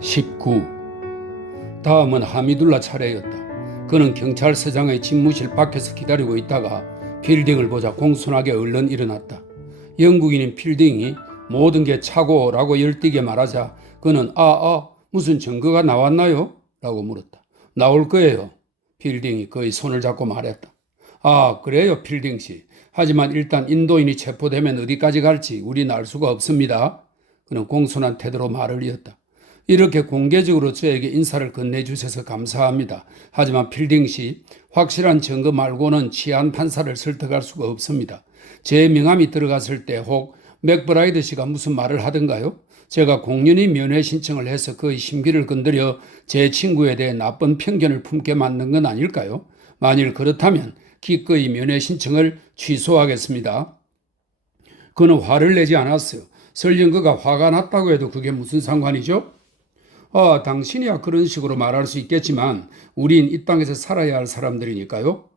19. 다음은 하미둘라 차례였다. 그는 경찰서장의 집무실 밖에서 기다리고 있다가 필딩을 보자 공손하게 얼른 일어났다. 영국인인 필딩이 모든 게 차고라고 열띠게 말하자 그는 무슨 증거가 나왔나요? 라고 물었다. 나올 거예요. 필딩이 그의 손을 잡고 말했다. 그래요 필딩씨. 하지만 일단 인도인이 체포되면 어디까지 갈지 우린 알 수가 없습니다. 그는 공손한 태도로 말을 이었다. 이렇게 공개적으로 저에게 인사를 건네주셔서 감사합니다. 하지만 필딩씨, 확실한 증거 말고는 치안 판사를 설득할 수가 없습니다. 제 명함이 들어갔을 때 혹 맥브라이드 씨가 무슨 말을 하던가요? 제가 공연히 면회 신청을 해서 그의 심기를 건드려 제 친구에 대해 나쁜 편견을 품게 만든 건 아닐까요? 만일 그렇다면 기꺼이 면회 신청을 취소하겠습니다. 그는 화를 내지 않았어요. 설령 그가 화가 났다고 해도 그게 무슨 상관이죠? 당신이야 그런 식으로 말할 수 있겠지만 우린 이 땅에서 살아야 할 사람들이니까요.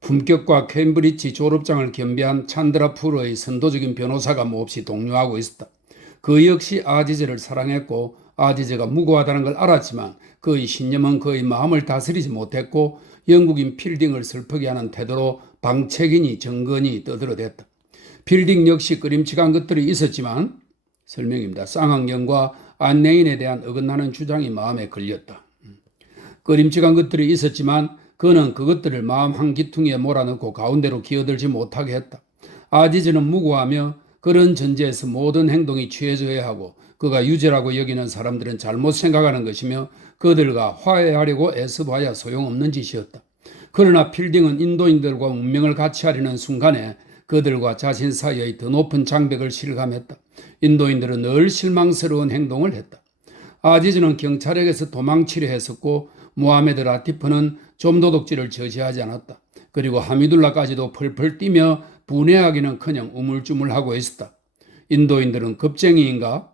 품격과 케임브리지 졸업장을 겸비한 찬드라 푸르의 선도적인 변호사가 몹시 동요하고 있었다. 그 역시 아지즈를 사랑했고 아지즈가 무고하다는 걸 알았지만 그의 신념은 그의 마음을 다스리지 못했고 영국인 필딩을 슬프게 하는 태도로 방책이니 정건이 떠들어댔다. 필딩 역시 끄림칙한 것들이 있었지만 설명입니다. 쌍학령과 안내인에 대한 어긋나는 주장이 마음에 걸렸다. 끄림칙한 것들이 있었지만 그는 그것들을 마음 한 기퉁이에 몰아넣고 가운데로 기어들지 못하게 했다. 아지즈는 무고하며 그런 전제에서 모든 행동이 취해져야 하고 그가 유죄라고 여기는 사람들은 잘못 생각하는 것이며 그들과 화해하려고 애써봐야 소용없는 짓이었다. 그러나 필딩은 인도인들과 운명을 같이 하려는 순간에 그들과 자신 사이의 더 높은 장벽을 실감했다. 인도인들은 늘 실망스러운 행동을 했다. 아지즈는 경찰에게서 도망치려 했었고 무하메드 라티프는 좀도둑질을 저지하지 않았다. 그리고 하미둘라까지도 펄펄 뛰며 분해하기는커녕 우물쭈물하고 있었다. 인도인들은 겁쟁이인가?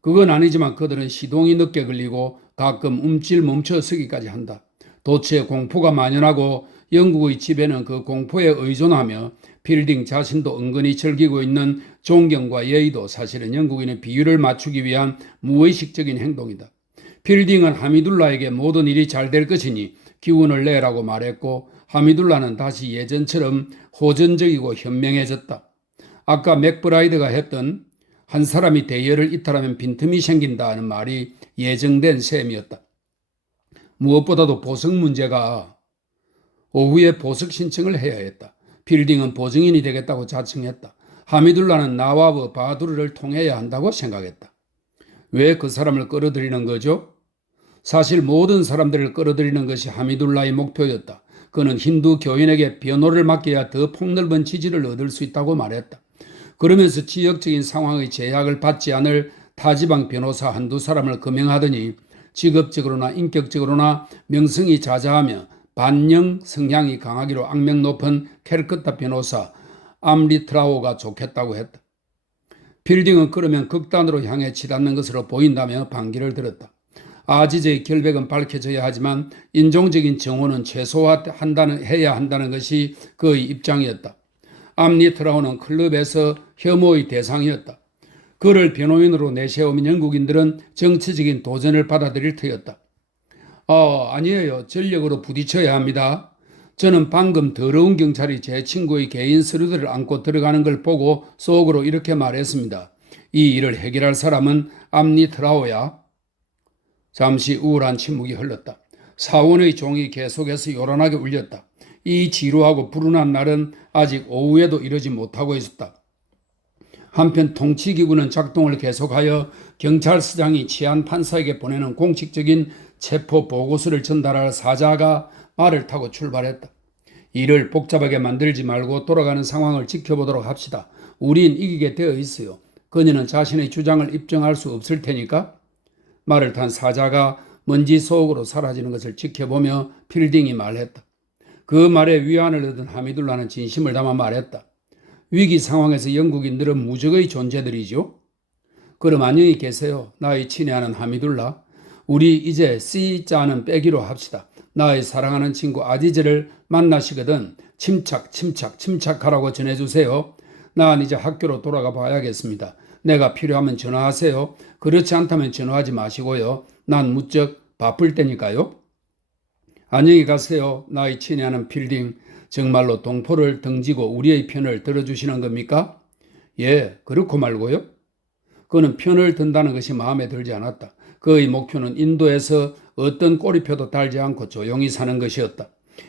그건 아니지만 그들은 시동이 늦게 걸리고 가끔 움찔 멈춰서기까지 한다. 도처에 공포가 만연하고 영국의 집에는 그 공포에 의존하며 필딩 자신도 은근히 즐기고 있는 존경과 예의도 사실은 영국인의 비율을 맞추기 위한 무의식적인 행동이다. 필딩은 하미둘라에게 모든 일이 잘 될 것이니 기운을 내라고 말했고 하미둘라는 다시 예전처럼 호전적이고 현명해졌다. 아까 맥브라이드가 했던 한 사람이 대열을 이탈하면 빈틈이 생긴다는 말이 예정된 셈이었다. 무엇보다도 보석 문제가 오후에 보석 신청을 해야 했다. 필딩은 보증인이 되겠다고 자청했다. 하미둘라는 나와브 바두르를 통해야 한다고 생각했다. 왜 그 사람을 끌어들이는 거죠? 사실 모든 사람들을 끌어들이는 것이 하미둘라의 목표였다. 그는 힌두 교인에게 변호를 맡겨야 더 폭넓은 지지를 얻을 수 있다고 말했다. 그러면서 지역적인 상황의 제약을 받지 않을 타지방 변호사 한두 사람을 거명하더니 직업적으로나 인격적으로나 명성이 자자하며 반영 성향이 강하기로 악명 높은 캘커타 변호사 암리트라오가 좋겠다고 했다. 필딩은 그러면 극단으로 향해 치닫는 것으로 보인다며 반기를 들었다. 아지즈의 결백은 밝혀져야 하지만 인종적인 정오는 최소화해야 한다는 것이 그의 입장이었다. 암리트라오는 클럽에서 혐오의 대상이었다. 그를 변호인으로 내세우면 영국인들은 정치적인 도전을 받아들일 터였다. 아니에요. 전력으로 부딪혀야 합니다. 저는 방금 더러운 경찰이 제 친구의 개인 서류들을 안고 들어가는 걸 보고 속으로 이렇게 말했습니다. 이 일을 해결할 사람은 암리트라오야. 잠시 우울한 침묵이 흘렀다. 사원의 종이 계속해서 요란하게 울렸다. 이 지루하고 불운한 날은 아직 오후에도 이러지 못하고 있었다. 한편 통치기구는 작동을 계속하여 경찰서장이 치안 판사에게 보내는 공식적인 체포 보고서를 전달할 사자가 말을 타고 출발했다. 일을 복잡하게 만들지 말고 돌아가는 상황을 지켜보도록 합시다. 우린 이기게 되어 있어요. 그녀는 자신의 주장을 입증할 수 없을 테니까. 말을 탄 사자가 먼지 속으로 사라지는 것을 지켜보며 필딩이 말했다. 그 말에 위안을 얻은 하미둘라는 진심을 담아 말했다. 위기 상황에서 영국인들은 무적의 존재들이죠. 그럼 안녕히 계세요. 나의 친애하는 하미둘라. 우리 이제 C자는 빼기로 합시다. 나의 사랑하는 친구 아지즈를 만나시거든 침착하라고 전해주세요. 난 이제 학교로 돌아가 봐야겠습니다. 내가 필요하면 전화하세요. 그렇지 않다면 전화하지 마시고요. 난 무척 바쁠 때니까요. 안녕히 가세요. 나의 친애하는 필딩. 정말로 동포를 등지고 우리의 편을 들어주시는 겁니까? 예, 그렇고 말고요. 그는 편을 든다는 것이 마음에 들지 않았다. 그의 목표는 인도에서 어떤 꼬리표도 달지 않고 조용히 사는 것이었다.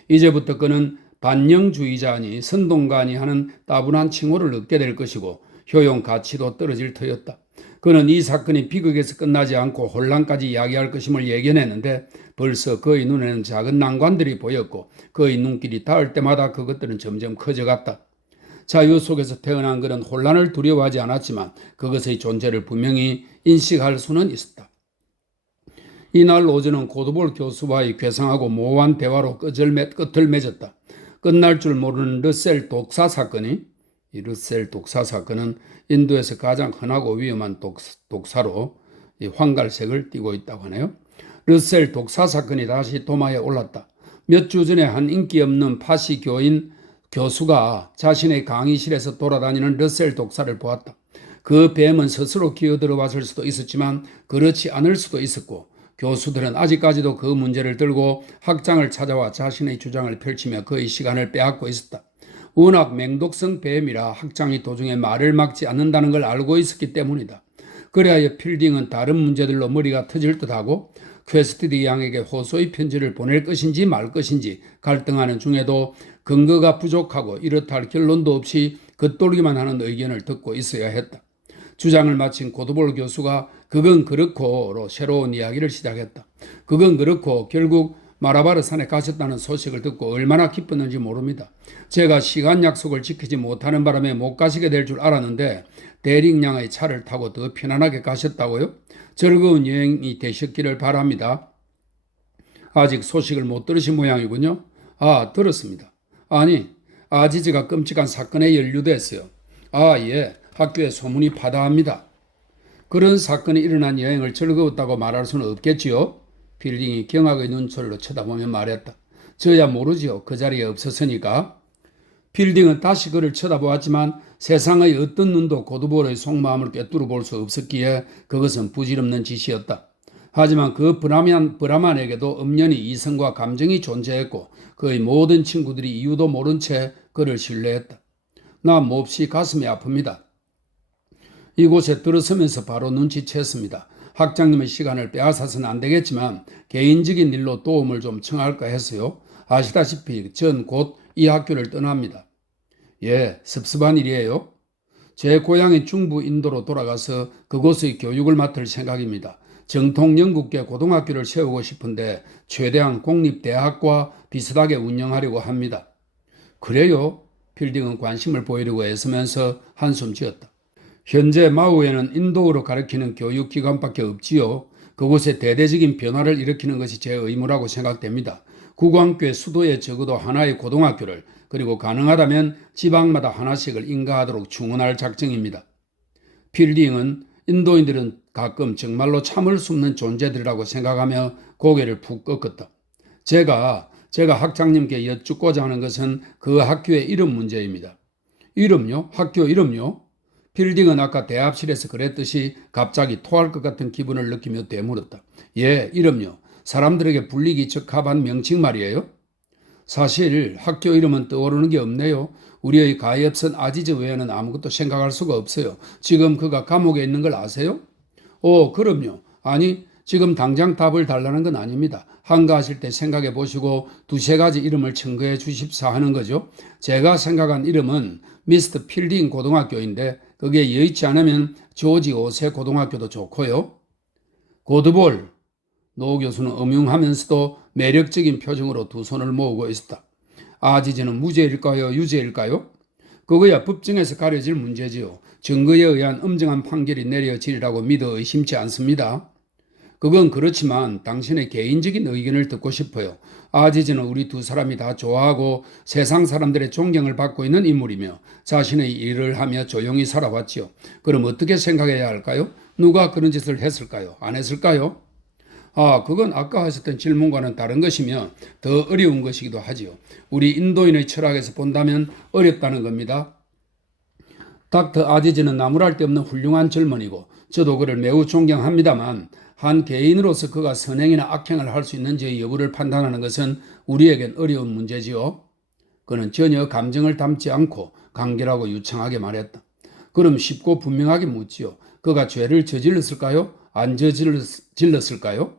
이제부터 그는 반영주의자니 선동가니 하는 따분한 칭호를 얻게 될 것이고 효용 가치도 떨어질 터였다. 그는 이 사건이 비극에서 끝나지 않고 혼란까지 야기할 것임을 예견했는데 벌써 그의 눈에는 작은 난관들이 보였고 그의 눈길이 닿을 때마다 그것들은 점점 커져갔다. 자유 속에서 태어난 그는 혼란을 두려워하지 않았지만 그것의 존재를 분명히 인식할 수는 있었다. 이날 오전은 고드볼 교수와의 괴상하고 모호한 대화로 끝을 맺었다. 끝날 줄 모르는 르셀 독사 사건이, 이 르셀 독사 사건은 인도에서 가장 흔하고 위험한 독사로 황갈색을 띠고 있다고 하네요. 르셀 독사 사건이 다시 도마에 올랐다. 몇 주 전에 한 인기 없는 파시 교수가 자신의 강의실에서 돌아다니는 르셀 독사를 보았다. 그 뱀은 스스로 기어들어왔을 수도 있었지만 그렇지 않을 수도 있었고 교수들은 아직까지도 그 문제를 들고 학장을 찾아와 자신의 주장을 펼치며 그의 시간을 빼앗고 있었다. 워낙 맹독성 뱀이라 학장이 도중에 말을 막지 않는다는 걸 알고 있었기 때문이다. 그래야 필딩은 다른 문제들로 머리가 터질 듯하고 퀘스티디 양에게 호소의 편지를 보낼 것인지 말 것인지 갈등하는 중에도 근거가 부족하고 이렇다 할 결론도 없이 겉돌기만 하는 의견을 듣고 있어야 했다. 주장을 마친 고드볼 교수가 그건 그렇고로 새로운 이야기를 시작했다. 그건 그렇고 결국 마라바르 산에 가셨다는 소식을 듣고 얼마나 기뻤는지 모릅니다. 제가 시간 약속을 지키지 못하는 바람에 못 가시게 될 줄 알았는데 대륙량의 차를 타고 더 편안하게 가셨다고요? 즐거운 여행이 되셨기를 바랍니다. 아직 소식을 못 들으신 모양이군요. 아, 들었습니다. 아니, 아지즈가 끔찍한 사건에 연루됐어요. 아, 예, 학교에 소문이 파다합니다. 그런 사건이 일어난 여행을 즐거웠다고 말할 수는 없겠지요? 필딩이 경악의 눈초리로 쳐다보며 말했다. 저야 모르지요. 그 자리에 없었으니까. 필딩은 다시 그를 쳐다보았지만 세상의 어떤 눈도 고드볼의 속마음을 꿰뚫어 볼 수 없었기에 그것은 부질없는 짓이었다. 하지만 그 브라만에게도 엄연히 이성과 감정이 존재했고 그의 모든 친구들이 이유도 모른 채 그를 신뢰했다. 나 몹시 가슴이 아픕니다. 이곳에 들어서면서 바로 눈치챘습니다. 학장님의 시간을 빼앗아서는 안 되겠지만 개인적인 일로 도움을 좀 청할까 해서요. 아시다시피 전 곧 이 학교를 떠납니다. 예, 섭섭한 일이에요. 제 고향인 중부 인도로 돌아가서 그곳의 교육을 맡을 생각입니다. 정통 영국계 고등학교를 세우고 싶은데 최대한 공립대학과 비슷하게 운영하려고 합니다. 그래요? 필딩은 관심을 보이려고 애쓰면서 한숨 지었다. 현재 마우에는 인도어로 가르치는 교육기관밖에 없지요. 그곳에 대대적인 변화를 일으키는 것이 제 의무라고 생각됩니다. 국왕교회 수도에 적어도 하나의 고등학교를 그리고 가능하다면 지방마다 하나씩을 인가하도록 충원할 작정입니다. 필딩은 인도인들은 가끔 정말로 참을 수 없는 존재들이라고 생각하며 고개를 푹 꺾었다. 제가 학장님께 여쭙고자 하는 것은 그 학교의 이름 문제입니다. 이름요? 학교 이름요? 필딩은 아까 대합실에서 그랬듯이 갑자기 토할 것 같은 기분을 느끼며 되물었다. 예, 이름요. 사람들에게 불리기 적합한 명칭 말이에요. 사실 학교 이름은 떠오르는 게 없네요. 우리의 가엾은 아지즈 외에는 아무것도 생각할 수가 없어요. 지금 그가 감옥에 있는 걸 아세요? 그럼요. 아니, 지금 당장 답을 달라는 건 아닙니다. 한가하실 때 생각해 보시고 두세 가지 이름을 청구해 주십사 하는 거죠. 제가 생각한 이름은 미스터 필딩 고등학교인데 그게 여의치 않으면 조지 5세 고등학교도 좋고요. 고드볼. 노 교수는 음흉하면서도 매력적인 표정으로 두 손을 모으고 있었다. 아지즈는 무죄일까요? 유죄일까요? 그거야 법정에서 가려질 문제지요. 증거에 의한 엄정한 판결이 내려지리라고 믿어 의심치 않습니다. 그건 그렇지만 당신의 개인적인 의견을 듣고 싶어요. 아지즈는 우리 두 사람이 다 좋아하고 세상 사람들의 존경을 받고 있는 인물이며 자신의 일을 하며 조용히 살아왔지요. 그럼 어떻게 생각해야 할까요? 누가 그런 짓을 했을까요? 안 했을까요? 그건 아까 하셨던 질문과는 다른 것이며 더 어려운 것이기도 하지요. 우리 인도인의 철학에서 본다면 어렵다는 겁니다. 닥터 아지즈는 나무랄 데 없는 훌륭한 젊은이고 저도 그를 매우 존경합니다만 한 개인으로서 그가 선행이나 악행을 할 수 있는지의 여부를 판단하는 것은 우리에겐 어려운 문제지요. 그는 전혀 감정을 담지 않고 간결하고 유창하게 말했다. 그럼 쉽고 분명하게 묻지요. 그가 죄를 저질렀을까요? 안 저질렀을까요?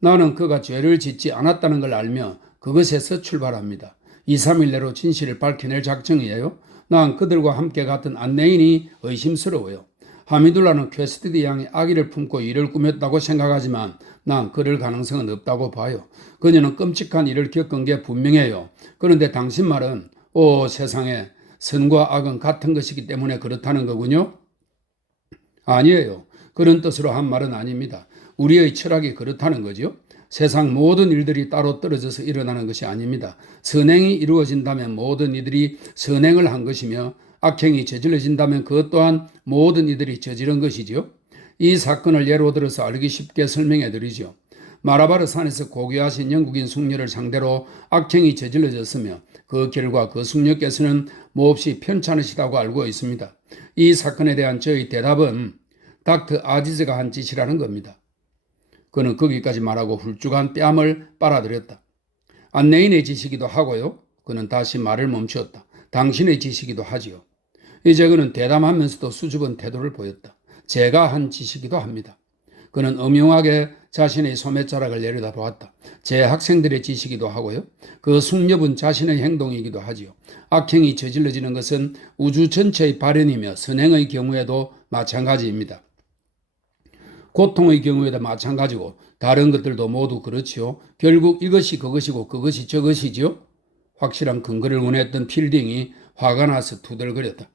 나는 그가 죄를 짓지 않았다는 걸 알며 그것에서 출발합니다. 2, 3일 내로 진실을 밝혀낼 작정이에요. 난 그들과 함께 갔던 안내인이 의심스러워요. 하미둘라는 퀘스티드 양이 아기를 품고 일을 꾸몄다고 생각하지만 난 그럴 가능성은 없다고 봐요. 그녀는 끔찍한 일을 겪은 게 분명해요. 그런데 당신 말은 세상에 선과 악은 같은 것이기 때문에 그렇다는 거군요. 아니에요. 그런 뜻으로 한 말은 아닙니다. 우리의 철학이 그렇다는 거죠. 세상 모든 일들이 따로 떨어져서 일어나는 것이 아닙니다. 선행이 이루어진다면 모든 이들이 선행을 한 것이며 악행이 저질러진다면 그것 또한 모든 이들이 저지른 것이지요. 이 사건을 예로 들어서 알기 쉽게 설명해 드리죠. 마라바르 산에서 고귀하신 영국인 숙녀를 상대로 악행이 저질러졌으며 그 결과 그 숙녀께서는 몹시 편찮으시다고 알고 있습니다. 이 사건에 대한 저의 대답은 닥터 아지즈가 한 짓이라는 겁니다. 그는 거기까지 말하고 훌쭉한 뺨을 빨아들였다. 안내인의 짓이기도 하고요. 그는 다시 말을 멈추었다. 당신의 짓이기도 하지요. 이제 그는 대담하면서도 수줍은 태도를 보였다. 제가 한 짓이기도 합니다. 그는 음흉하게 자신의 소매자락을 내려다보았다. 제 학생들의 짓이기도 하고요. 그 숙녀분 자신의 행동이기도 하지요. 악행이 저질러지는 것은 우주 전체의 발현이며 선행의 경우에도 마찬가지입니다. 고통의 경우에도 마찬가지고 다른 것들도 모두 그렇지요. 결국 이것이 그것이고 그것이 저것이지요. 확실한 근거를 원했던 필딩이 화가 나서 투덜거렸다.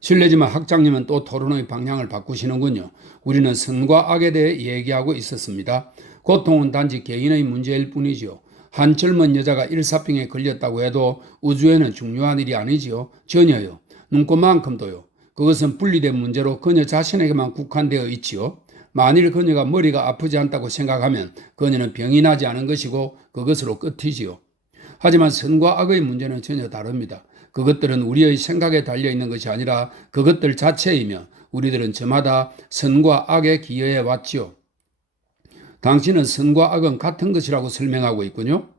실례지만 학장님은 또 토론의 방향을 바꾸시는군요. 우리는 선과 악에 대해 얘기하고 있었습니다. 고통은 단지 개인의 문제일 뿐이지요. 한 젊은 여자가 일사병에 걸렸다고 해도 우주에는 중요한 일이 아니지요. 전혀요. 눈꽃만큼도요. 그것은 분리된 문제로 그녀 자신에게만 국한되어 있지요. 만일 그녀가 머리가 아프지 않다고 생각하면 그녀는 병이 나지 않은 것이고 그것으로 끝이지요. 하지만 선과 악의 문제는 전혀 다릅니다. 그것들은 우리의 생각에 달려있는 것이 아니라 그것들 자체이며 우리들은 저마다 선과 악에 기여해 왔지요. 당신은 선과 악은 같은 것이라고 설명하고 있군요.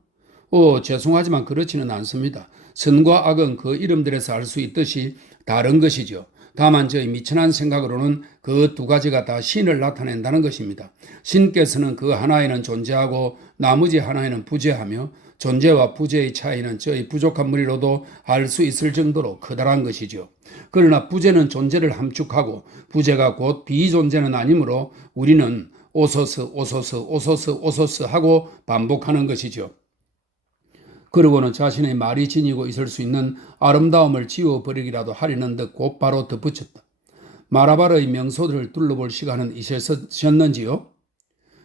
죄송하지만 그렇지는 않습니다. 선과 악은 그 이름들에서 알 수 있듯이 다른 것이죠. 다만 저의 미천한 생각으로는 그 두 가지가 다 신을 나타낸다는 것입니다. 신께서는 그 하나에는 존재하고 나머지 하나에는 부재하며 존재와 부재의 차이는 저희 부족한 머리로도 알 수 있을 정도로 커다란 것이죠. 그러나 부재는 존재를 함축하고 부재가 곧 비존재는 아니므로 우리는 오소스 하고 반복하는 것이죠. 그러고는 자신의 말이 지니고 있을 수 있는 아름다움을 지워버리기라도 하려는 듯 곧바로 덧붙였다. 마라바르의 명소들을 둘러볼 시간은 있으셨는지요?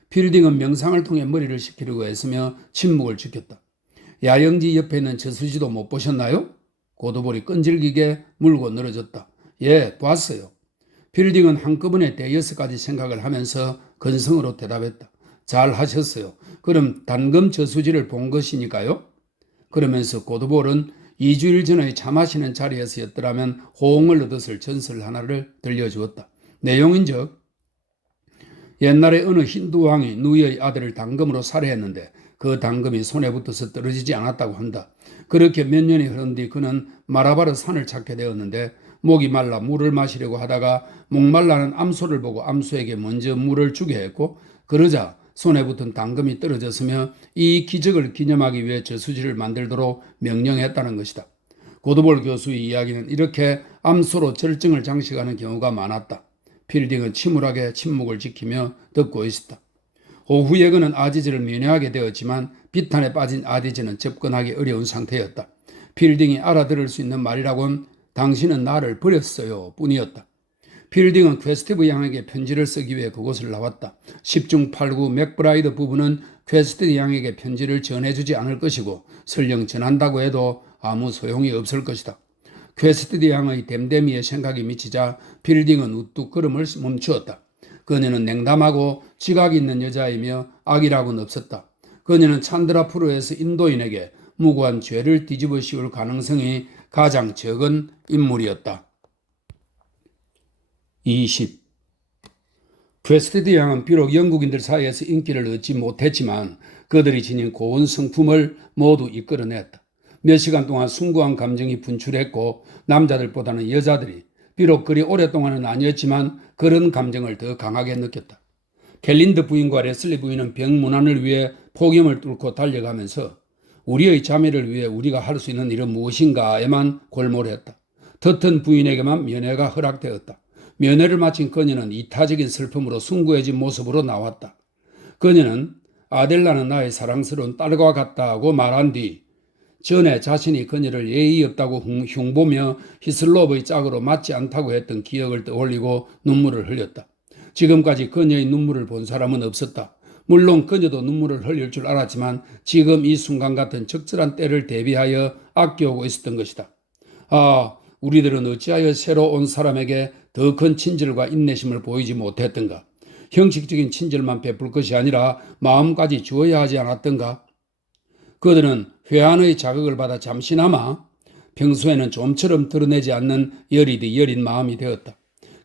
필딩은 명상을 통해 머리를 식히려고 했으며 침묵을 지켰다. 야영지 옆에 있는 저수지도 못 보셨나요? 고도볼이 끈질기게 물고 늘어졌다. 예, 봤어요. 필딩은 한꺼번에 대여섯 가지 생각을 하면서 건성으로 대답했다. 잘 하셨어요. 그럼 단금 저수지를 본 것이니까요? 그러면서 고도볼은 2주일 전의 차 마시는 자리에서였더라면 호응을 얻었을 전설 하나를 들려주었다. 내용인즉 옛날에 어느 힌두 왕이 누이의 아들을 단금으로 살해했는데 그 단금이 손에 붙어서 떨어지지 않았다고 한다. 그렇게 몇 년이 흐른 뒤 그는 마라바르 산을 찾게 되었는데 목이 말라 물을 마시려고 하다가 목말라는 암소를 보고 암소에게 먼저 물을 주게 했고 그러자 손에 붙은 단금이 떨어졌으며 이 기적을 기념하기 위해 저수지를 만들도록 명령했다는 것이다. 고도볼 교수의 이야기는 이렇게 암소로 절정을 장식하는 경우가 많았다. 필딩은 침울하게 침묵을 지키며 듣고 있었다. 오후에 그는 아지즈를 면회하게 되었지만 비탄에 빠진 아지즈는 접근하기 어려운 상태였다. 필딩이 알아들을 수 있는 말이라곤 당신은 나를 버렸어요 뿐이었다. 필딩은 퀘스티브 양에게 편지를 쓰기 위해 그곳을 나왔다. 10중 8구 맥브라이드 부부는 퀘스티브 양에게 편지를 전해주지 않을 것이고 설령 전한다고 해도 아무 소용이 없을 것이다. 퀘스티드 양의 댐댐이의 생각이 미치자 필딩은 우뚝 걸음을 멈추었다. 그녀는 냉담하고 지각이 있는 여자이며 악이라고는 없었다. 그녀는 찬드라푸르에서 인도인에게 무고한 죄를 뒤집어 씌울 가능성이 가장 적은 인물이었다. 20. 퀘스티드 양은 비록 영국인들 사이에서 인기를 얻지 못했지만 그들이 지닌 고운 성품을 모두 이끌어냈다. 몇 시간 동안 숭고한 감정이 분출했고 남자들보다는 여자들이 비록 그리 오랫동안은 아니었지만 그런 감정을 더 강하게 느꼈다. 켈린드 부인과 레슬리 부인은 병문안을 위해 폭염을 뚫고 달려가면서 우리의 자매를 위해 우리가 할 수 있는 일은 무엇인가에만 골몰했다. 터튼 부인에게만 면회가 허락되었다. 면회를 마친 그녀는 이타적인 슬픔으로 숭고해진 모습으로 나왔다. 그녀는 아델라는 나의 사랑스러운 딸과 같다고 말한 뒤 전에 자신이 그녀를 예의 없다고 흉보며 히슬롭의 짝으로 맞지 않다고 했던 기억을 떠올리고 눈물을 흘렸다. 지금까지 그녀의 눈물을 본 사람은 없었다. 물론 그녀도 눈물을 흘릴 줄 알았지만 지금 이 순간 같은 적절한 때를 대비하여 아껴오고 있었던 것이다. 우리들은 어찌하여 새로 온 사람에게 더 큰 친절과 인내심을 보이지 못했던가? 형식적인 친절만 베풀 것이 아니라 마음까지 주어야 하지 않았던가? 그들은 회한의 자극을 받아 잠시나마 평소에는 좀처럼 드러내지 않는 여린 마음이 되었다.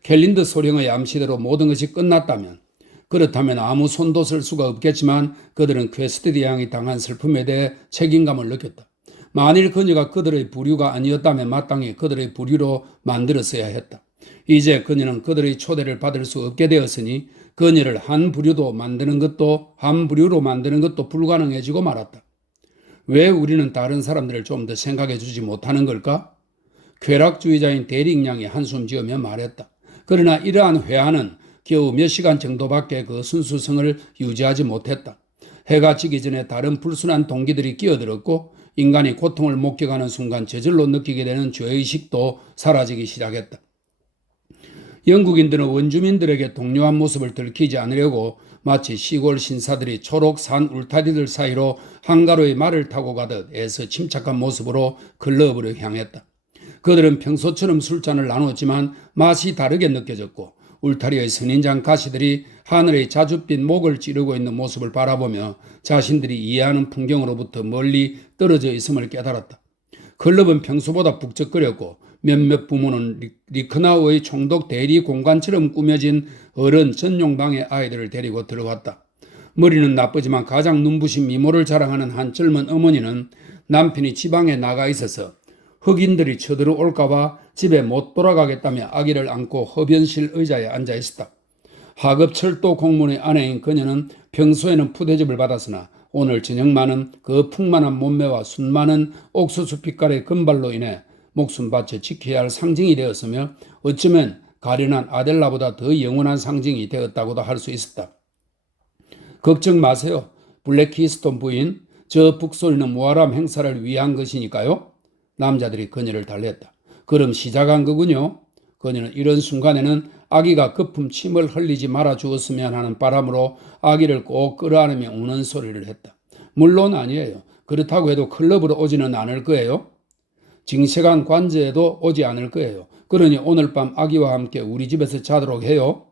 켈린드 소령의 암시대로 모든 것이 끝났다면, 그렇다면 아무 손도 쓸 수가 없겠지만 그들은 퀘스티드 양이 당한 슬픔에 대해 책임감을 느꼈다. 만일 그녀가 그들의 부류가 아니었다면 마땅히 그들의 부류로 만들었어야 했다. 이제 그녀는 그들의 초대를 받을 수 없게 되었으니 그녀를 한 부류로 만드는 것도 불가능해지고 말았다. 왜 우리는 다른 사람들을 좀 더 생각해 주지 못하는 걸까? 쾌락주의자인 대릭양이 한숨 지으며 말했다. 그러나 이러한 회한은 겨우 몇 시간 정도밖에 그 순수성을 유지하지 못했다. 해가 지기 전에 다른 불순한 동기들이 끼어들었고 인간이 고통을 목격하는 순간 저절로 느끼게 되는 죄의식도 사라지기 시작했다. 영국인들은 원주민들에게 동료한 모습을 들키지 않으려고 마치 시골 신사들이 초록 산 울타리들 사이로 한가로이 말을 타고 가듯 애써 침착한 모습으로 클럽으로 향했다. 그들은 평소처럼 술잔을 나눴지만 맛이 다르게 느껴졌고 울타리의 선인장 가시들이 하늘의 자줏빛 목을 찌르고 있는 모습을 바라보며 자신들이 이해하는 풍경으로부터 멀리 떨어져 있음을 깨달았다. 클럽은 평소보다 북적거렸고 몇몇 부모는 리크나우의 총독 대리 공간처럼 꾸며진 어른 전용방에 아이들을 데리고 들어왔다. 머리는 나쁘지만 가장 눈부신 미모를 자랑하는 한 젊은 어머니는 남편이 지방에 나가 있어서 흑인들이 쳐들어올까봐 집에 못 돌아가겠다며 아기를 안고 흡연실 의자에 앉아 있었다. 하급 철도 공무원의 아내인 그녀는 평소에는 푸대접을 받았으나 오늘 저녁만은 그 풍만한 몸매와 순 많은 옥수수 빛깔의 금발로 인해 목숨 바쳐 지켜야 할 상징이 되었으며 어쩌면 가련한 아델라보다 더 영원한 상징이 되었다고도 할 수 있었다. 걱정 마세요. 블랙키스톤 부인, 저 북소리는 무아람 행사를 위한 것이니까요. 남자들이 그녀를 달랬다. 그럼 시작한 거군요. 그녀는 이런 순간에는 아기가 거품 침을 흘리지 말아 주었으면 하는 바람으로 아기를 꼭 끌어안으며 우는 소리를 했다. 물론 아니에요. 그렇다고 해도 클럽으로 오지는 않을 거예요. 징세간 관제에도 오지 않을 거예요. 그러니 오늘 밤 아기와 함께 우리 집에서 자도록 해요.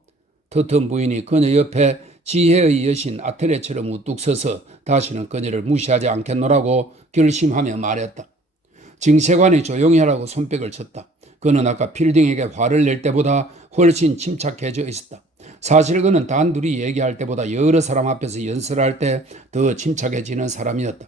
터튼 부인이 그녀 옆에 지혜의 여신 아테네처럼 우뚝 서서 다시는 그녀를 무시하지 않겠노라고 결심하며 말했다. 징세관이 조용히 하라고 손뼉을 쳤다. 그는 아까 필딩에게 화를 낼 때보다 훨씬 침착해져 있었다. 사실 그는 단둘이 얘기할 때보다 여러 사람 앞에서 연설할 때 더 침착해지는 사람이었다.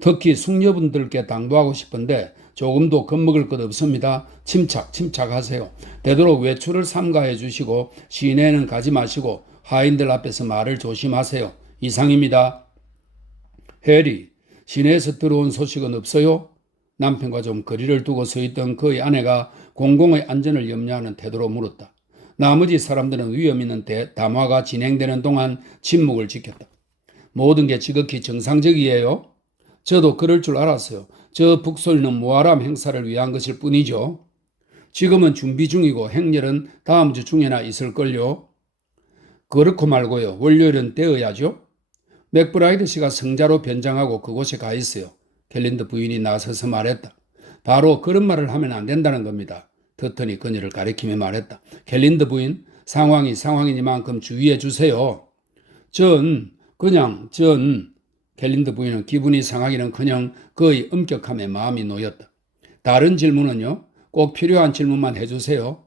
특히 숙녀분들께 당부하고 싶은데 조금도 겁먹을 것 없습니다. 침착하세요. 되도록 외출을 삼가해 주시고 시내에는 가지 마시고 하인들 앞에서 말을 조심하세요. 이상입니다. 해리, 시내에서 들어온 소식은 없어요? 남편과 좀 거리를 두고 서 있던 그의 아내가 공공의 안전을 염려하는 태도로 물었다. 나머지 사람들은 위험 있는 담화가 진행되는 동안 침묵을 지켰다. 모든 게 지극히 정상적이에요. 저도 그럴 줄 알았어요. 저 북소리는 무아람 행사를 위한 것일 뿐이죠. 지금은 준비 중이고 행렬은 다음 주 중에나 있을걸요. 그렇고 말고요. 월요일은 떼어야죠. 맥브라이드 씨가 성자로 변장하고 그곳에 가 있어요. 켈린드 부인이 나서서 말했다. 바로 그런 말을 하면 안 된다는 겁니다. 터턴이 그녀를 가리키며 말했다. 켈린드 부인, 상황이니만큼 주의해 주세요. 켈린드 부인은 기분이 상하기는커녕 그의 엄격함에 마음이 놓였다. 다른 질문은요? 꼭 필요한 질문만 해주세요.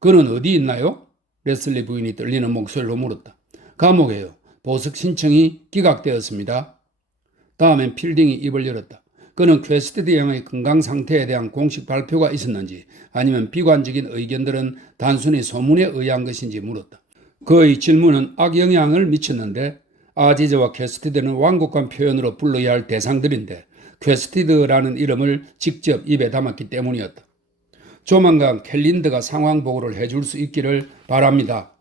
그는 어디 있나요? 레슬리 부인이 떨리는 목소리로 물었다. 감옥에요. 보석 신청이 기각되었습니다. 다음엔 필딩이 입을 열었다. 그는 퀘스티드 양의 건강 상태에 대한 공식 발표가 있었는지 아니면 비관적인 의견들은 단순히 소문에 의한 것인지 물었다. 그의 질문은 악영향을 미쳤는데 아지즈와 퀘스티드는 완곡한 표현으로 불러야 할 대상들인데 퀘스티드라는 이름을 직접 입에 담았기 때문이었다. 조만간 캘린드가 상황 보고를 해줄 수 있기를 바랍니다.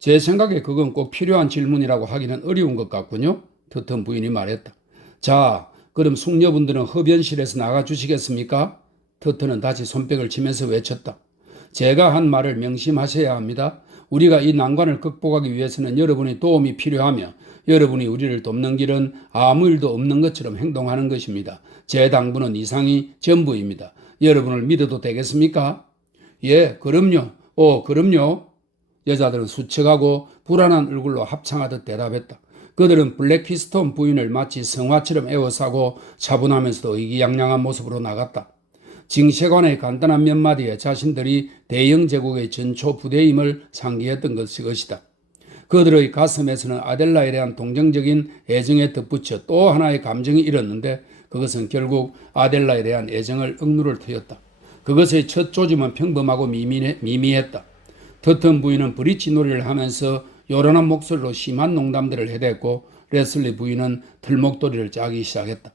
제 생각에 그건 꼭 필요한 질문이라고 하기는 어려운 것 같군요. 터튼 부인이 말했다. 자, 그럼 숙녀분들은 흡연실에서 나가주시겠습니까? 터튼은 다시 손뼉을 치면서 외쳤다. 제가 한 말을 명심하셔야 합니다. 우리가 이 난관을 극복하기 위해서는 여러분의 도움이 필요하며 여러분이 우리를 돕는 길은 아무 일도 없는 것처럼 행동하는 것입니다. 제 당부는 이상이 전부입니다. 여러분을 믿어도 되겠습니까? 예, 그럼요. 그럼요. 여자들은 수척하고 불안한 얼굴로 합창하듯 대답했다. 그들은 블랙키스톤 부인을 마치 성화처럼 에워싸고 차분하면서도 의기양양한 모습으로 나갔다. 징세관의 간단한 몇 마디에 자신들이 대영 제국의 전초 부대임을 상기했던 것이다. 그들의 가슴에서는 아델라에 대한 동정적인 애정에 덧붙여 또 하나의 감정이 일었는데 그것은 결국 아델라에 대한 애정을 억누를 트였다. 그것의 첫 조짐은 평범하고 미미했다. 터튼 부인은 브릿지 놀이를 하면서 요란한 목소리로 심한 농담들을 해댔고 레슬리 부인은 틀목도리를 짜기 시작했다.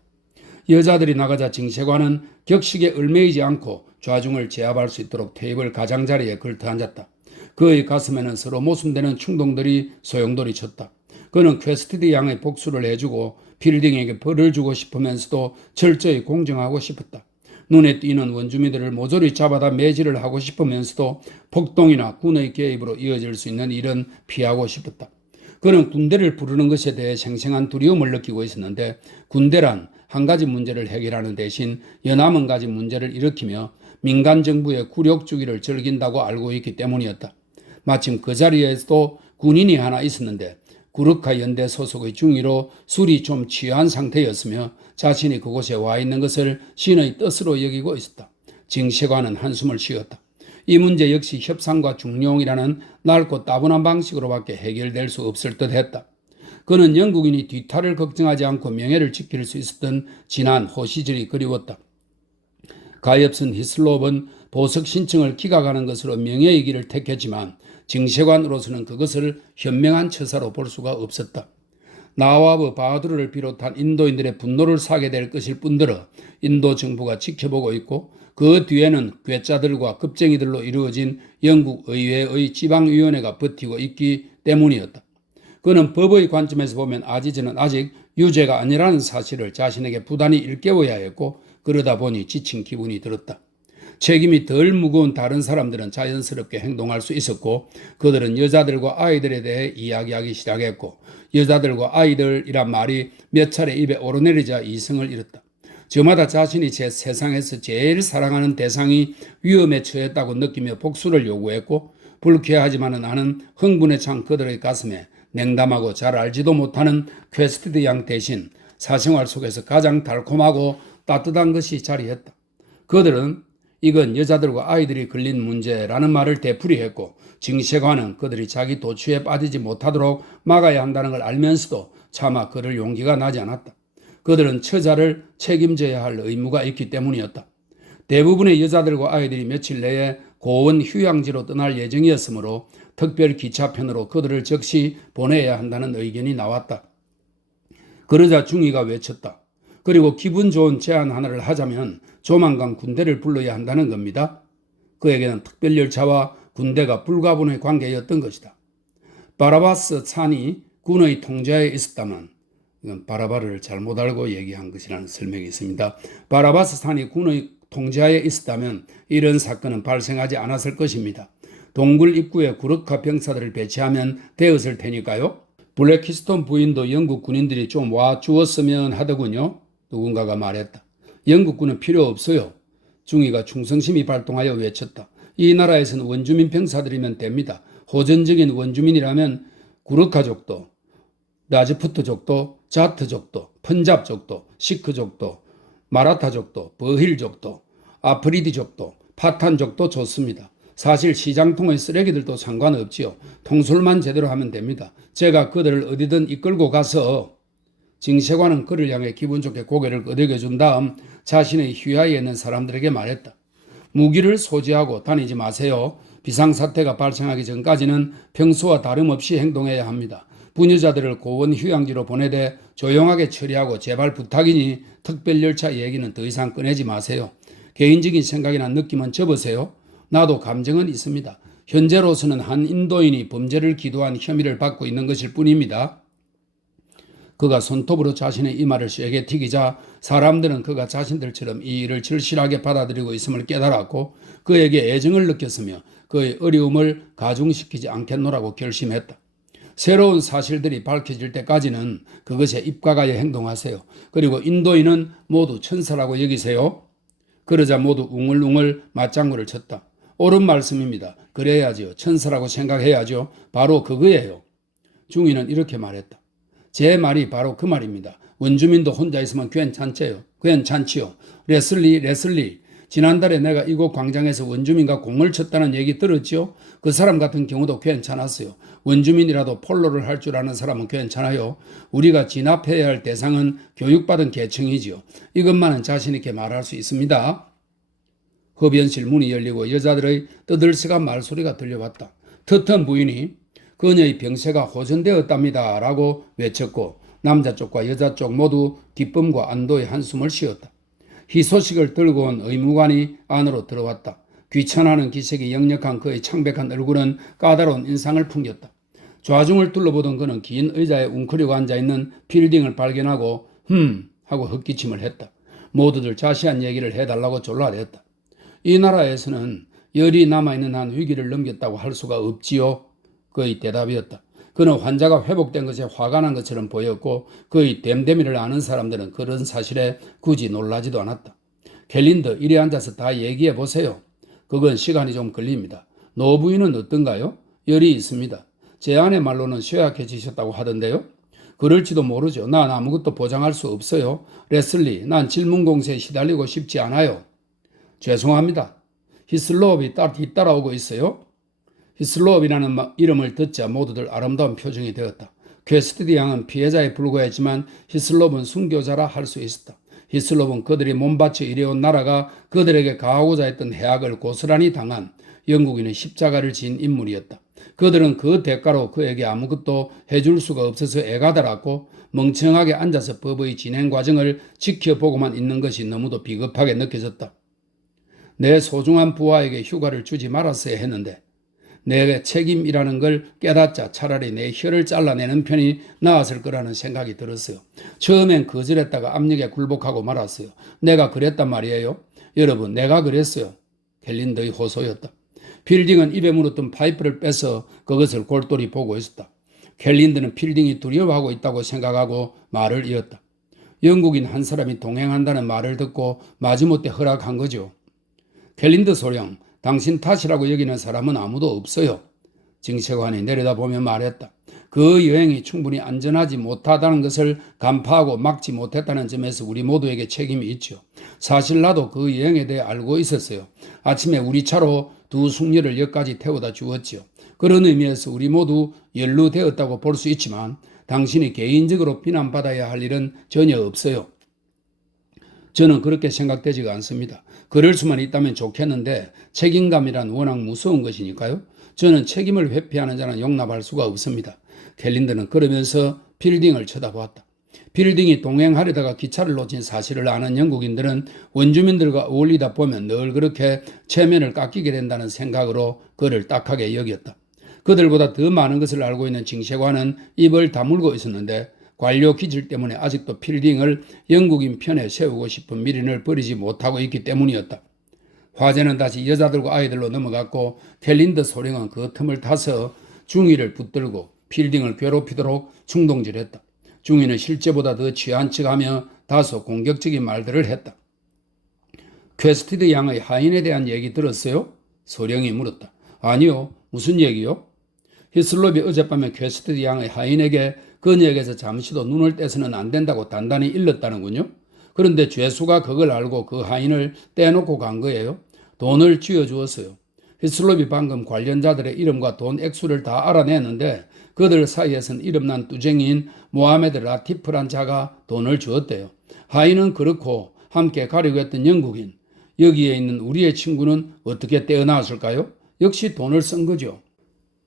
여자들이 나가자 징세관은 격식에 얽매이지 않고 좌중을 제압할 수 있도록 테이블 가장자리에 걸터앉았다. 그의 가슴에는 서로 모순되는 충동들이 소용돌이 쳤다. 그는 퀘스티드 양의 복수를 해주고 필딩에게 벌을 주고 싶으면서도 철저히 공정하고 싶었다. 눈에 띄는 원주민들을 모조리 잡아다 매질을 하고 싶으면서도 폭동이나 군의 개입으로 이어질 수 있는 일은 피하고 싶었다. 그는 군대를 부르는 것에 대해 생생한 두려움을 느끼고 있었는데 군대란 한 가지 문제를 해결하는 대신 여남은 가지 문제를 일으키며 민간 정부의 굴욕 주기를 즐긴다고 알고 있기 때문이었다. 마침 그 자리에도 군인이 하나 있었는데 구르카 연대 소속의 중위로 술이 좀 취한 상태였으며 자신이 그곳에 와 있는 것을 신의 뜻으로 여기고 있었다. 징세관은 한숨을 쉬었다. 이 문제 역시 협상과 중용이라는 넓고 따분한 방식으로밖에 해결될 수 없을 듯했다. 그는 영국인이 뒤탈을 걱정하지 않고 명예를 지킬 수 있었던 지난 호시절이 그리웠다. 가엾은 히슬롭은 보석 신청을 기각하는 것으로 명예의 길을 택했지만 징세관으로서는 그것을 현명한 처사로 볼 수가 없었다. 나와브 바하두르를 비롯한 인도인들의 분노를 사게 될 것일 뿐더러 인도 정부가 지켜보고 있고 그 뒤에는 괴짜들과 급쟁이들로 이루어진 영국 의회의 지방위원회가 버티고 있기 때문이었다. 그는 법의 관점에서 보면 아지즈는 아직 유죄가 아니라는 사실을 자신에게 부단히 일깨워야 했고 그러다 보니 지친 기분이 들었다. 책임이 덜 무거운 다른 사람들은 자연스럽게 행동할 수 있었고 그들은 여자들과 아이들에 대해 이야기하기 시작했고 여자들과 아이들이란 말이 몇 차례 입에 오르내리자 이성을 잃었다. 저마다 자신이 제 세상에서 제일 사랑하는 대상이 위험에 처했다고 느끼며 복수를 요구했고 불쾌하지만은 나는 흥분에 찬 그들의 가슴에 냉담하고 잘 알지도 못하는 퀘스티드 양 대신 사생활 속에서 가장 달콤하고 따뜻한 것이 자리했다. 그들은 이건 여자들과 아이들이 걸린 문제라는 말을 되풀이했고 징세관은 그들이 자기 도취에 빠지지 못하도록 막아야 한다는 걸 알면서도 차마 그럴 용기가 나지 않았다. 그들은 처자를 책임져야 할 의무가 있기 때문이었다. 대부분의 여자들과 아이들이 며칠 내에 고원 휴양지로 떠날 예정이었으므로 특별 기차편으로 그들을 즉시 보내야 한다는 의견이 나왔다. 그러자 중위가 외쳤다. 그리고 기분 좋은 제안 하나를 하자면 조만간 군대를 불러야 한다는 겁니다. 그에게는 특별열차와 군대가 불가분의 관계였던 것이다. 바라바스 산이 군의 통제하에 있었다면 이건 바라바를 잘못 알고 얘기한 것이라는 설명이 있습니다. 바라바스 산이 군의 통제하에 있었다면 이런 사건은 발생하지 않았을 것입니다. 동굴 입구에 구르카 병사들을 배치하면 되었을 테니까요. 블랙키스톤 부인도 영국 군인들이 좀 와 주었으면 하더군요. 누군가가 말했다. 영국군은 필요 없어요. 중위가 충성심이 발동하여 외쳤다. 이 나라에서는 원주민 병사들이면 됩니다. 호전적인 원주민이라면 구르카족도, 라즈푸트족도, 자트족도, 펀잡족도, 시크족도, 마라타족도, 버힐족도, 아프리디족도, 파탄족도 좋습니다. 사실 시장통의 쓰레기들도 상관없지요. 통솔만 제대로 하면 됩니다. 제가 그들을 어디든 이끌고 가서 징세관은 그를 향해 기분 좋게 고개를 끄덕여준 다음 자신의 휘하에 있는 사람들에게 말했다. 무기를 소지하고 다니지 마세요. 비상사태가 발생하기 전까지는 평소와 다름없이 행동해야 합니다. 부녀자들을 고원 휴양지로 보내되 조용하게 처리하고 제발 부탁이니 특별열차 얘기는 더 이상 꺼내지 마세요. 개인적인 생각이나 느낌은 접으세요. 나도 감정은 있습니다. 현재로서는 한 인도인이 범죄를 기도한 혐의를 받고 있는 것일 뿐입니다. 그가 손톱으로 자신의 이마를 쇠게 튀기자 사람들은 그가 자신들처럼 이 일을 절실하게 받아들이고 있음을 깨달았고 그에게 애정을 느꼈으며 그의 어려움을 가중시키지 않겠노라고 결심했다. 새로운 사실들이 밝혀질 때까지는 그것에 입각하여 행동하세요. 그리고 인도인은 모두 천사라고 여기세요. 그러자 모두 웅얼웅얼 맞장구를 쳤다. 옳은 말씀입니다. 그래야지요. 천사라고 생각해야죠. 바로 그거예요. 중위는 이렇게 말했다. 제 말이 바로 그 말입니다. 원주민도 혼자 있으면 괜찮지요. 레슬리. 지난달에 내가 이곳 광장에서 원주민과 공을 쳤다는 얘기 들었지요? 그 사람 같은 경우도 괜찮았어요. 원주민이라도 폴로를 할 줄 아는 사람은 괜찮아요. 우리가 진압해야 할 대상은 교육받은 계층이지요. 이것만은 자신 있게 말할 수 있습니다. 흡연실 문이 열리고 여자들의 떠들썩한 말소리가 들려왔다. 터턴 부인이 그녀의 병세가 호전되었답니다 라고 외쳤고 남자 쪽과 여자 쪽 모두 기쁨과 안도의 한숨을 쉬었다. 희소식을 들고 온 의무관이 안으로 들어왔다. 귀찮아하는 기색이 역력한 그의 창백한 얼굴은 까다로운 인상을 풍겼다. 좌중을 둘러보던 그는 긴 의자에 웅크리고 앉아있는 필딩을 발견하고 하고 헛기침을 했다. 모두들 자세한 얘기를 해달라고 졸라댔다. 이 나라에서는 열이 남아있는 한 위기를 넘겼다고 할 수가 없지요. 그의 대답이었다. 그는 환자가 회복된 것에 화가 난 것처럼 보였고 그의 댐댐이를 아는 사람들은 그런 사실에 굳이 놀라지도 않았다. 캘린더 이리 앉아서 다 얘기해 보세요. 그건 시간이 좀 걸립니다. 노부인은 어떤가요? 열이 있습니다. 제 아내 말로는 쇠약해지셨다고 하던데요. 그럴지도 모르죠. 난 아무것도 보장할 수 없어요. 레슬리, 난 질문 공세에 시달리고 싶지 않아요. 죄송합니다. 히슬로업이 뒤따라오고 있어요. 히슬로업이라는 이름을 듣자 모두들 아름다운 표정이 되었다. 퀘스티드 양은 피해자에 불과했지만 히슬롭은 순교자라 할 수 있었다. 히슬롭은 그들이 몸바쳐 일해온 나라가 그들에게 가하고자 했던 해악을 고스란히 당한 영국인의 십자가를 지은 인물이었다. 그들은 그 대가로 그에게 아무것도 해줄 수가 없어서 애가 달았고 멍청하게 앉아서 법의 진행 과정을 지켜보고만 있는 것이 너무도 비겁하게 느껴졌다. 내 소중한 부하에게 휴가를 주지 말았어야 했는데 내 책임이라는 걸 깨닫자 차라리 내 혀를 잘라내는 편이 나았을 거라는 생각이 들었어요. 처음엔 거절했다가 압력에 굴복하고 말았어요. 내가 그랬단 말이에요. 여러분, 내가 그랬어요. 캘린더의 호소였다. 필딩은 입에 물었던 파이프를 빼서 그것을 골똘히 보고 있었다. 캘린더는 필딩이 두려워하고 있다고 생각하고 말을 이었다. 영국인 한 사람이 동행한다는 말을 듣고 마지못해 허락한 거죠. 캘린더 소령, 당신 탓이라고 여기는 사람은 아무도 없어요. 징세관이 내려다보며 말했다. 그 여행이 충분히 안전하지 못하다는 것을 간파하고 막지 못했다는 점에서 우리 모두에게 책임이 있죠. 사실 나도 그 여행에 대해 알고 있었어요. 아침에 우리 차로 두 숙녀를 역까지 태워다 주었지요. 그런 의미에서 우리 모두 연루되었다고 볼 수 있지만 당신이 개인적으로 비난받아야 할 일은 전혀 없어요. 저는 그렇게 생각되지가 않습니다. 그럴 수만 있다면 좋겠는데 책임감이란 워낙 무서운 것이니까요. 저는 책임을 회피하는 자는 용납할 수가 없습니다. 캘린더는 그러면서 필딩을 쳐다보았다. 필딩이 동행하려다가 기차를 놓친 사실을 아는 영국인들은 원주민들과 어울리다 보면 늘 그렇게 체면을 깎이게 된다는 생각으로 그를 딱하게 여겼다. 그들보다 더 많은 것을 알고 있는 징세관은 입을 다물고 있었는데 관료 기질 때문에 아직도 필딩을 영국인 편에 세우고 싶은 미련을 버리지 못하고 있기 때문이었다. 화제는 다시 여자들과 아이들로 넘어갔고 캘린더 소령은 그 틈을 타서 중위를 붙들고 필딩을 괴롭히도록 충동질했다. 중위는 실제보다 더 취한 척하며 다소 공격적인 말들을 했다. 퀘스티드 양의 하인에 대한 얘기 들었어요? 소령이 물었다. 아니요. 무슨 얘기요? 히슬롭이 어젯밤에 퀘스티드 양의 하인에게 그녀에게서 잠시도 눈을 떼서는 안 된다고 단단히 일렀다는군요. 그런데 죄수가 그걸 알고 그 하인을 떼놓고 간 거예요. 돈을 쥐어주었어요. 히슬롭이 방금 관련자들의 이름과 돈 액수를 다 알아냈는데 그들 사이에선 이름난 뚜쟁이인 모하메드 라티프란 자가 돈을 주었대요. 하인은 그렇고 함께 가려고 했던 영국인, 여기에 있는 우리의 친구는 어떻게 떼어나왔을까요? 역시 돈을 쓴 거죠.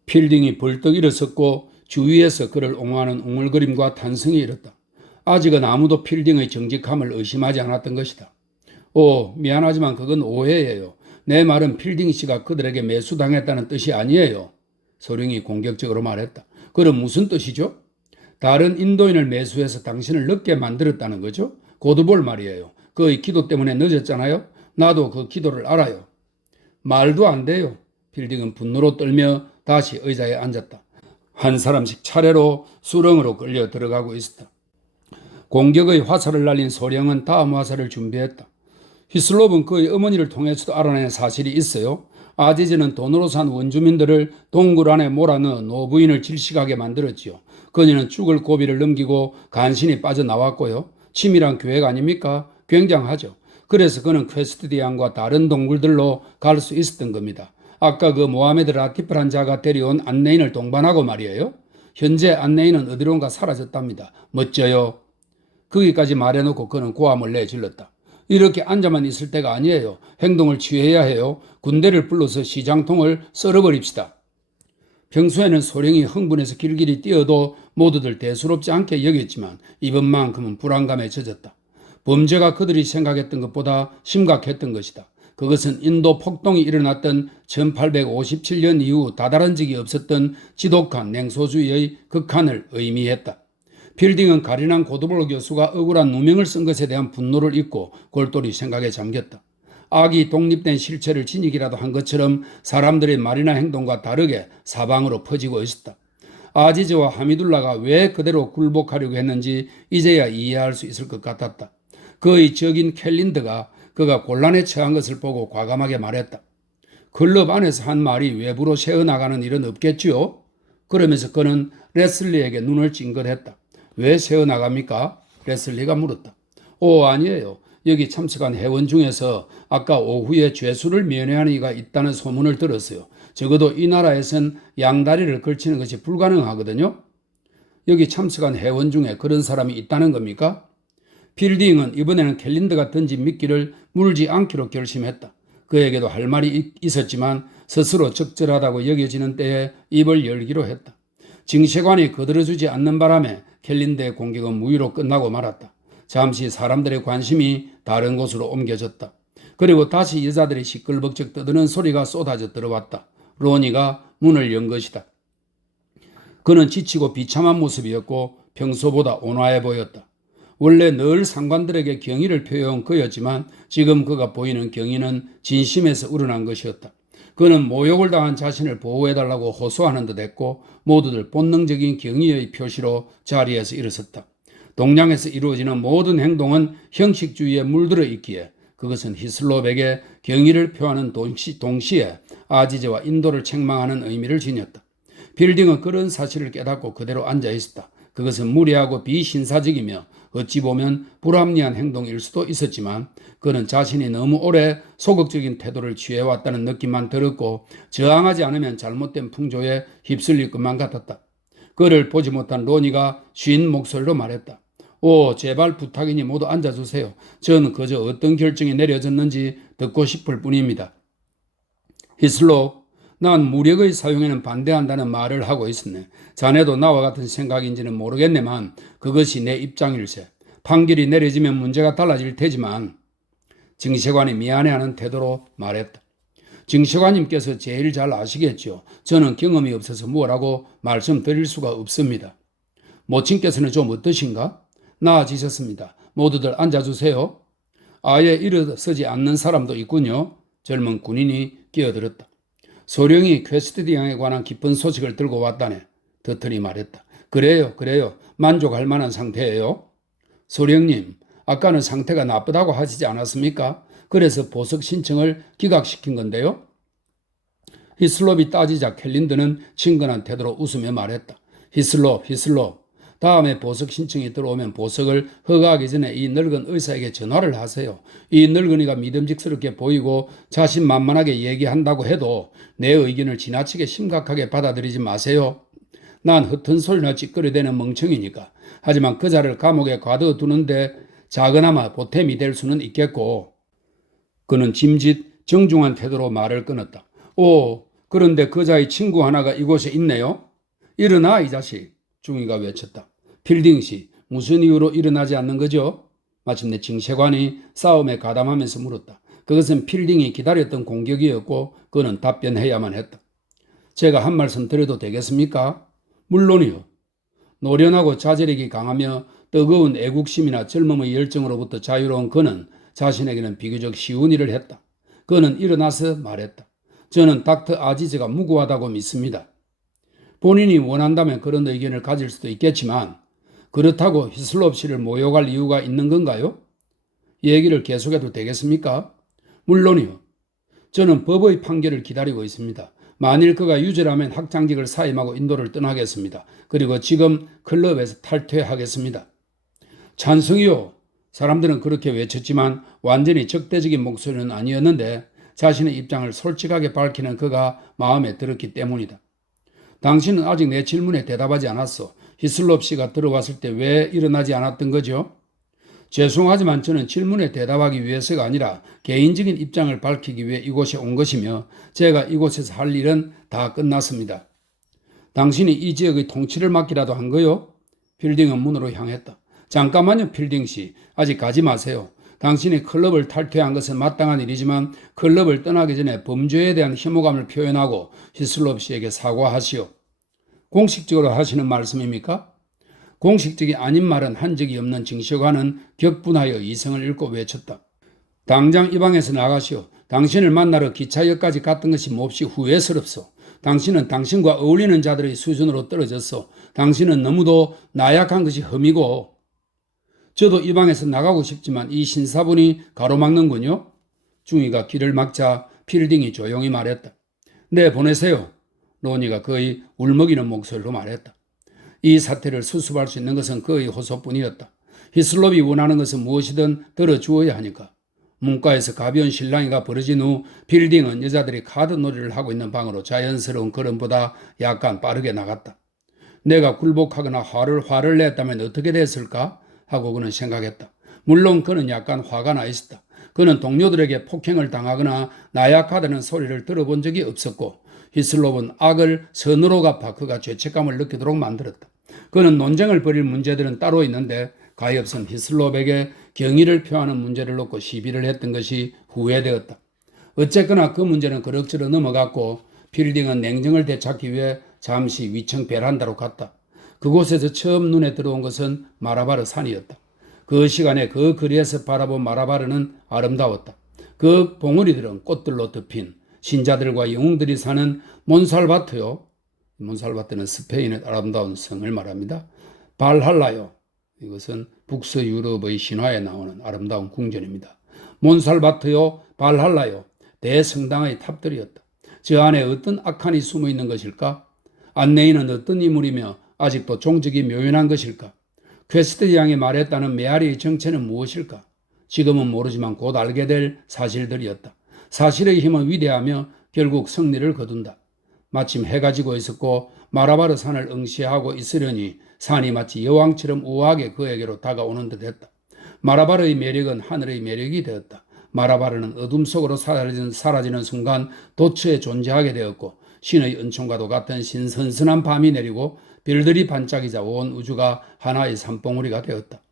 필딩이 벌떡 일어섰고 주위에서 그를 옹호하는 웅얼거림과 탄성이 일었다. 아직은 아무도 필딩의 정직함을 의심하지 않았던 것이다. 미안하지만 그건 오해예요. 내 말은 필딩 씨가 그들에게 매수당했다는 뜻이 아니에요. 소령이 공격적으로 말했다. 그럼 무슨 뜻이죠? 다른 인도인을 매수해서 당신을 늦게 만들었다는 거죠? 고드볼 말이에요. 그의 기도 때문에 늦었잖아요. 나도 그 기도를 알아요. 말도 안 돼요. 필딩은 분노로 떨며 다시 의자에 앉았다. 한 사람씩 차례로 수렁으로 끌려 들어가고 있었다. 공격의 화살을 날린 소령은 다음 화살을 준비했다. 히슬롭은 그의 어머니를 통해서도 알아낸 사실이 있어요. 아지즈는 돈으로 산 원주민들을 동굴 안에 몰아넣어 노부인을 질식하게 만들었지요. 그녀는 죽을 고비를 넘기고 간신히 빠져나왔고요. 치밀한 계획 아닙니까? 굉장하죠. 그래서 그는 퀘스트디안과 다른 동굴들로 갈 수 있었던 겁니다. 아까 그 모하메드 라티프란 자가 데려온 안내인을 동반하고 말이에요. 현재 안내인은 어디론가 사라졌답니다. 멋져요. 거기까지 말해놓고 그는 고함을 내질렀다. 이렇게 앉아만 있을 때가 아니에요. 행동을 취해야 해요. 군대를 불러서 시장통을 썰어버립시다. 평소에는 소령이 흥분해서 길길이 뛰어도 모두들 대수롭지 않게 여겼지만 이번만큼은 불안감에 젖었다. 범죄가 그들이 생각했던 것보다 심각했던 것이다. 그것은 인도 폭동이 일어났던 1857년 이후 다다른 적이 없었던 지독한 냉소주의의 극한을 의미했다. 필딩은 가련한 고드볼 교수가 억울한 누명을 쓴 것에 대한 분노를 잊고 골똘히 생각에 잠겼다. 악이 독립된 실체를 지니기라도 한 것처럼 사람들의 말이나 행동과 다르게 사방으로 퍼지고 있었다. 아지즈와 하미둘라가 왜 그대로 굴복하려고 했는지 이제야 이해할 수 있을 것 같았다. 그의 적인 캘린드가 그가 곤란에 처한 것을 보고 과감하게 말했다. 클럽 안에서 한 말이 외부로 새어나가는 일은 없겠지요? 그러면서 그는 레슬리에게 눈을 찡긋했다. 왜 새어나갑니까? 레슬리가 물었다. 아니에요. 여기 참석한 회원 중에서 아까 오후에 죄수를 면회하는 이가 있다는 소문을 들었어요. 적어도 이 나라에선 양다리를 걸치는 것이 불가능하거든요. 여기 참석한 회원 중에 그런 사람이 있다는 겁니까? 필딩은 이번에는 캘린드가 던진 미끼를 물지 않기로 결심했다. 그에게도 할 말이 있었지만 스스로 적절하다고 여겨지는 때에 입을 열기로 했다. 징세관이 거들어주지 않는 바람에 캘린드의 공격은 무위로 끝나고 말았다. 잠시 사람들의 관심이 다른 곳으로 옮겨졌다. 그리고 다시 여자들의 시끌벅적 떠드는 소리가 쏟아져 들어왔다. 로니가 문을 연 것이다. 그는 지치고 비참한 모습이었고 평소보다 온화해 보였다. 원래 늘 상관들에게 경의를 표해온 그였지만 지금 그가 보이는 경의는 진심에서 우러난 것이었다. 그는 모욕을 당한 자신을 보호해달라고 호소하는 듯 했고 모두들 본능적인 경의의 표시로 자리에서 일어섰다. 동양에서 이루어지는 모든 행동은 형식주의에 물들어 있기에 그것은 히슬롭에게 경의를 표하는 동시에 아지즈와 인도를 책망하는 의미를 지녔다. 빌딩은 그런 사실을 깨닫고 그대로 앉아 있었다. 그것은 무례하고 비신사적이며 어찌 보면 불합리한 행동일 수도 있었지만 그는 자신이 너무 오래 소극적인 태도를 취해왔다는 느낌만 들었고 저항하지 않으면 잘못된 풍조에 휩쓸릴 것만 같았다. 그를 보지 못한 로니가 쉰 목소리로 말했다. 제발 부탁이니 모두 앉아주세요. 저는 그저 어떤 결정이 내려졌는지 듣고 싶을 뿐입니다. 히슬롭, 난 무력의 사용에는 반대한다는 말을 하고 있었네. 자네도 나와 같은 생각인지는 모르겠네만 그것이 내 입장일세. 판결이 내려지면 문제가 달라질 테지만 징세관이 미안해하는 태도로 말했다. 징세관님께서 제일 잘 아시겠죠. 저는 경험이 없어서 뭐라고 말씀드릴 수가 없습니다. 모친께서는 좀 어떠신가? 나아지셨습니다. 모두들 앉아주세요. 아예 일어서지 않는 사람도 있군요. 젊은 군인이 끼어들었다. 소령이 퀘스트디앙에 관한 깊은 소식을 들고 왔다네. 더틀이 말했다. 그래요. 만족할 만한 상태예요. 소령님, 아까는 상태가 나쁘다고 하시지 않았습니까? 그래서 보석 신청을 기각시킨 건데요. 히슬롭이 따지자 캘린드는 친근한 태도로 웃으며 말했다. 히슬롭, 다음에 보석 신청이 들어오면 보석을 허가하기 전에 이 늙은 의사에게 전화를 하세요. 이 늙은이가 믿음직스럽게 보이고 자신만만하게 얘기한다고 해도 내 의견을 지나치게 심각하게 받아들이지 마세요. 난 흩은 소리나 찌끄려대는 멍청이니까. 하지만 그자를 감옥에 가둬두는데 작은아마 보탬이 될 수는 있겠고. 그는 짐짓 정중한 태도로 말을 끊었다. 오, 그런데 그자의 친구 하나가 이곳에 있네요. 일어나 이 자식. 중위가 외쳤다. 필딩 씨, 무슨 이유로 일어나지 않는 거죠? 마침내 징세관이 싸움에 가담하면서 물었다. 그것은 필딩이 기다렸던 공격이었고 그는 답변해야만 했다. 제가 한 말씀 드려도 되겠습니까? 물론이요. 노련하고 자제력이 강하며 뜨거운 애국심이나 젊음의 열정으로부터 자유로운 그는 자신에게는 비교적 쉬운 일을 했다. 그는 일어나서 말했다. 저는 닥터 아지즈가 무고하다고 믿습니다. 본인이 원한다면 그런 의견을 가질 수도 있겠지만 그렇다고 히슬롭 씨를 모욕할 이유가 있는 건가요? 얘기를 계속해도 되겠습니까? 물론이요. 저는 법의 판결을 기다리고 있습니다. 만일 그가 유죄라면 학장직을 사임하고 인도를 떠나겠습니다. 그리고 지금 클럽에서 탈퇴하겠습니다. 찬성이요. 사람들은 그렇게 외쳤지만 완전히 적대적인 목소리는 아니었는데 자신의 입장을 솔직하게 밝히는 그가 마음에 들었기 때문이다. 당신은 아직 내 질문에 대답하지 않았어. 히슬롭 씨가 들어왔을 때 왜 일어나지 않았던 거죠? 죄송하지만 저는 질문에 대답하기 위해서가 아니라 개인적인 입장을 밝히기 위해 이곳에 온 것이며 제가 이곳에서 할 일은 다 끝났습니다. 당신이 이 지역의 통치를 맡기라도 한 거요? 필딩은 문으로 향했다. 잠깐만요, 필딩 씨. 아직 가지 마세요. 당신이 클럽을 탈퇴한 것은 마땅한 일이지만 클럽을 떠나기 전에 범죄에 대한 혐오감을 표현하고 히슬롭 씨에게 사과하시오. 공식적으로 하시는 말씀입니까? 공식적이 아닌 말은 한 적이 없는 징시관은 격분하여 이성을 읽고 외쳤다. 당장 이 방에서 나가시오. 당신을 만나러 기차역까지 갔던 것이 몹시 후회스럽소. 당신은 당신과 어울리는 자들의 수준으로 떨어졌소. 당신은 너무도 나약한 것이 흠이고. 저도 이 방에서 나가고 싶지만 이 신사분이 가로막는군요. 중위가 길을 막자 필딩이 조용히 말했다. 네, 보내세요. 로니가 거의 울먹이는 목소리로 말했다. 이 사태를 수습할 수 있는 것은 그의 호소뿐이었다. 히슬롭이 원하는 것은 무엇이든 들어주어야 하니까. 문과에서 가벼운 실랑이가 벌어진 후 필딩은 여자들이 카드 놀이를 하고 있는 방으로 자연스러운 걸음보다 약간 빠르게 나갔다. 내가 굴복하거나 화를 냈다면 어떻게 됐을까? 하고 그는 생각했다. 물론 그는 약간 화가 나 있었다. 그는 동료들에게 폭행을 당하거나 나약하다는 소리를 들어본 적이 없었고 히슬롭은 악을 선으로 갚아 그가 죄책감을 느끼도록 만들었다. 그는 논쟁을 벌일 문제들은 따로 있는데 가엾은 히슬롭에게 경의를 표하는 문제를 놓고 시비를 했던 것이 후회되었다. 어쨌거나 그 문제는 그럭저럭 넘어갔고 필딩은 냉정을 되찾기 위해 잠시 위층 베란다로 갔다. 그곳에서 처음 눈에 들어온 것은 마라바르 산이었다. 그 시간에 그 거리에서 바라본 마라바르는 아름다웠다. 그 봉우리들은 꽃들로 덮인 신자들과 영웅들이 사는 몬살바트요. 몬살바트는 스페인의 아름다운 성을 말합니다. 발할라요. 이것은 북서 유럽의 신화에 나오는 아름다운 궁전입니다. 몬살바트요, 발할라요. 대성당의 탑들이었다. 저 안에 어떤 악한이 숨어 있는 것일까? 안내인은 어떤 인물이며 아직도 종적이 묘연한 것일까? 퀘스트 양이 말했다는 메아리의 정체는 무엇일까? 지금은 모르지만 곧 알게 될 사실들이었다. 사실의 힘은 위대하며 결국 승리를 거둔다. 마침 해가 지고 있었고 마라바르 산을 응시하고 있으려니 산이 마치 여왕처럼 우아하게 그에게로 다가오는 듯했다. 마라바르의 매력은 하늘의 매력이 되었다. 마라바르는 어둠 속으로 사라지는 순간 도처에 존재하게 되었고 신의 은총과도 같은 신선선한 밤이 내리고 별들이 반짝이자 온 우주가 하나의 산봉우리가 되었다.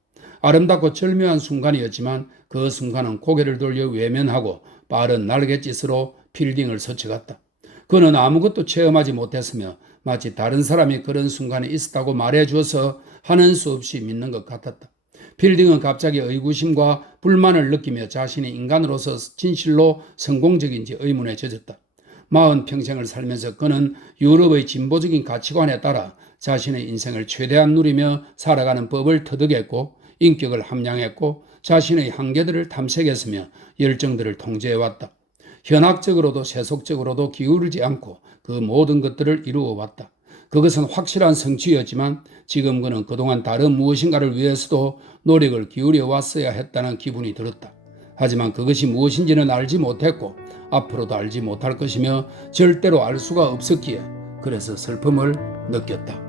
아름답고 절묘한 순간이었지만 그 순간은 고개를 돌려 외면하고 빠른 날갯짓으로 필딩을 스쳐갔다. 그는 아무것도 체험하지 못했으며 마치 다른 사람이 그런 순간에 있었다고 말해주어서 하는 수 없이 믿는 것 같았다. 필딩은 갑자기 의구심과 불만을 느끼며 자신이 인간으로서 진실로 성공적인지 의문에 젖었다. 40평생을 살면서 그는 유럽의 진보적인 가치관에 따라 자신의 인생을 최대한 누리며 살아가는 법을 터득했고 인격을 함양했고 자신의 한계들을 탐색했으며 열정들을 통제해왔다. 현학적으로도 세속적으로도 기울이지 않고 그 모든 것들을 이루어왔다. 그것은 확실한 성취였지만 지금 그는 그동안 다른 무엇인가를 위해서도 노력을 기울여 왔어야 했다는 기분이 들었다. 하지만 그것이 무엇인지는 알지 못했고 앞으로도 알지 못할 것이며 절대로 알 수가 없었기에 그래서 슬픔을 느꼈다.